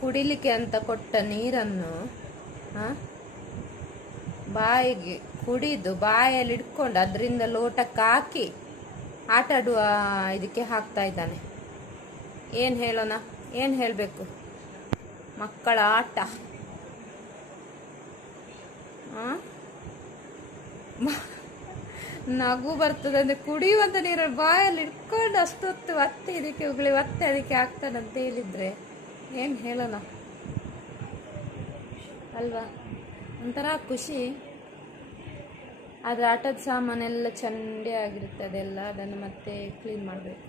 ಕುಡಿಲಿಕ್ಕೆ ಅಂತ ಕೊಟ್ಟ ನೀರನ್ನು ಬಾಯಿಗೆ ಕುಡಿದು ಬಾಯಲ್ಲಿ ಇಟ್ಕೊಂಡು ಅದರಿಂದ ಲೋಟಕ್ಕೆ ಹಾಕಿ ಆಟ ಆಡುವ ಇದಕ್ಕೆ ಹಾಕ್ತಾ ಇದ್ದಾನೆ. ಏನು ಹೇಳೋಣ, ಏನು ಹೇಳಬೇಕು? ಮಕ್ಕಳ ಆಟ. ನಗು ಬರ್ತದೆ ಅಂದ್ರೆ ಕುಡಿಯುವಂತ ನೀರನ್ನು ಬಾಯಲ್ಲಿ ಇಟ್ಕೊಂಡು ಅಷ್ಟೊತ್ತು ಒತ್ತೆ ಇದಕ್ಕೆ ಉಗುಳಿ ಒತ್ತೆ ಅದಕ್ಕೆ ಹಾಕ್ತಾನಂತ ಹೇಳಿದ್ರೆ ಏನು ಹೇಳೋಣ ಅಲ್ವಾ? ಒಂಥರ ಖುಷಿ. ಆದರೆ ಆಟದ ಸಾಮಾನೆಲ್ಲ ಚಂಡೆ ಆಗಿರುತ್ತೆ, ಅದೆಲ್ಲ ಅದನ್ನು ಮತ್ತೆ ಕ್ಲೀನ್ ಮಾಡಬೇಕು.